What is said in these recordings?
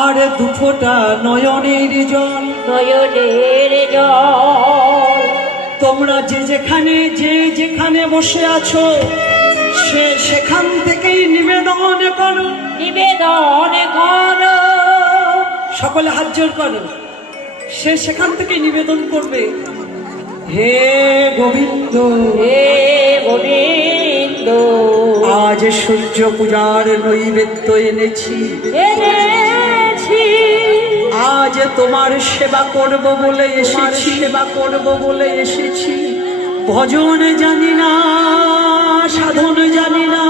আর দুফোঁটা নয়নের জল, নয়নের জল। তোমরা যে যেখানে বসে আছো সেখান থেকেই নিবেদন করো, নিবেদন করো। সকলে হাত জোড় করো। সেখান থেকে নিবেদন করবে, হে গোবিন্দ, হে গোবিন্দ, আজ সূর্য পূজার নৈবেদ্য এনেছি, এনেছি। আজ তোমার সেবা করব বলে এসেছি, সেবা করব বলে এসেছি। ভজন জানি না, সাধন জানি না,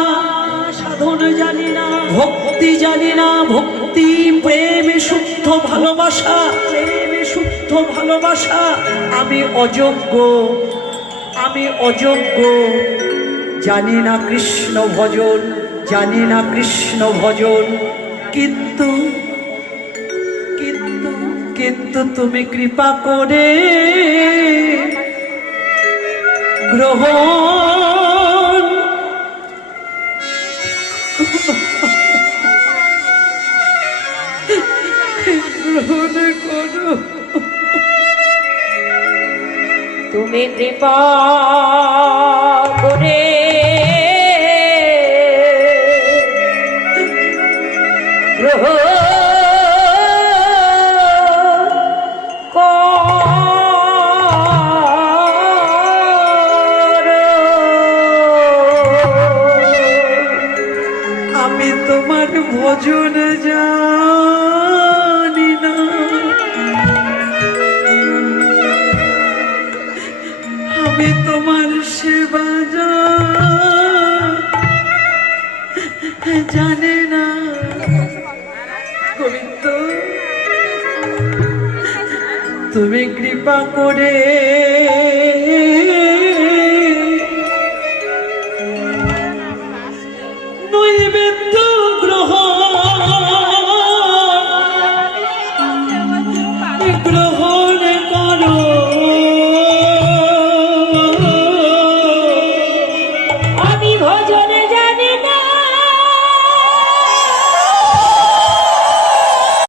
সাধন জানি না, ভক্তি জানি না, ভক্তি প্রেমে শুদ্ধ ভালোবাসা, প্রেমে শুদ্ধ ভালোবাসা। আমি অযোগ্য, আমি অযোগ্য, জানি না কৃষ্ণ ভজন, জানি না কৃষ্ণ ভজন। কিন্তু কিন্তু কিন্তু তুমি কৃপা করে গ্রহণ গ্রহণ করো। তুমি কৃপা করে গ্রহণ করো। আমি তোমার ভজন জানি না, আমি তোমার সেবা জানি না। গোবিন্দ, তুমি কৃপা করে